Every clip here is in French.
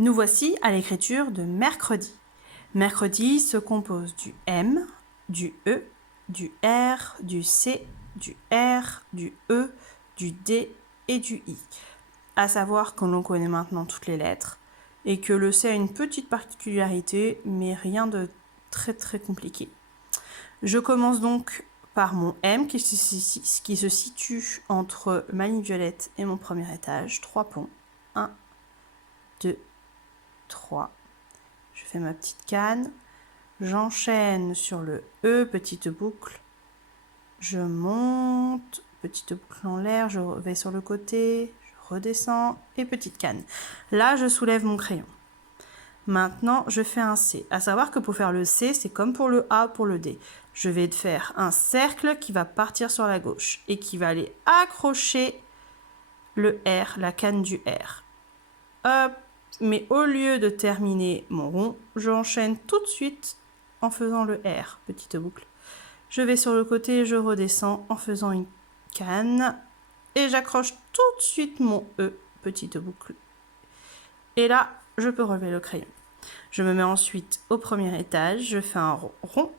Nous voici à l'écriture de mercredi. Mercredi se compose du M, du E, du R, du C, du R, du E, du D et du I. À savoir que l'on connaît maintenant toutes les lettres et que le C a une petite particularité, mais rien de très compliqué. Je commence donc par mon M qui se situe entre ma ligne violette et mon premier étage. 3 ponts. 1, 2, 3. Je fais ma petite canne. J'enchaîne sur le E, petite boucle. Je monte, petite boucle en l'air, je vais sur le côté, je redescends et petite canne. Là, je soulève mon crayon. Maintenant, je fais un C. À savoir que pour faire le C, c'est comme pour le A, pour le D. Je vais faire un cercle qui va partir sur la gauche et qui va aller accrocher le R, la canne du R. Hop. Mais au lieu de terminer mon rond, j'enchaîne tout de suite en faisant le R, petite boucle. Je vais sur le côté, je redescends en faisant une canne et j'accroche tout de suite mon E, petite boucle. Et là, je peux relever le crayon. Je me mets ensuite au premier étage, je fais un rond,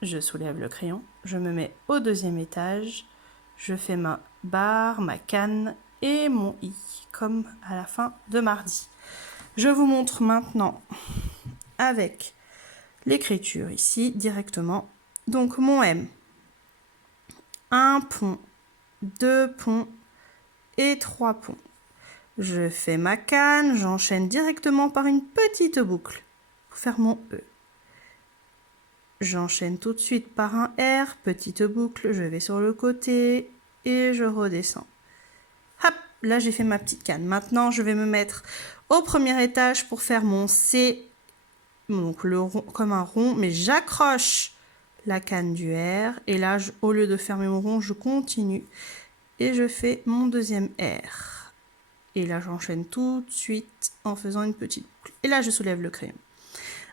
je soulève le crayon, je me mets au deuxième étage, je fais ma barre, ma canne et mon I, comme à la fin de mardi. Je vous montre maintenant avec l'écriture ici directement. Donc mon M, 1 pont, 2 ponts et 3 ponts. Je fais ma canne, j'enchaîne directement par une petite boucle pour faire mon E. J'enchaîne tout de suite par un R, petite boucle, je vais sur le côté et je redescends. Hop, là j'ai fait ma petite canne. Maintenant je vais me mettre au premier étage pour faire mon C, donc le rond, comme un rond, mais j'accroche la canne du R et là au lieu de fermer mon rond, je continue et je fais mon deuxième R. Et là j'enchaîne tout de suite en faisant une petite boucle. Et là je soulève le crayon.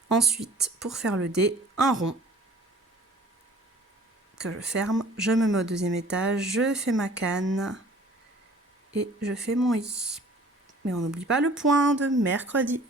Ensuite, pour faire le D, un rond que je ferme, je me mets au deuxième étage, je fais ma canne et je fais mon I. Mais on n'oublie pas le point de mercredi.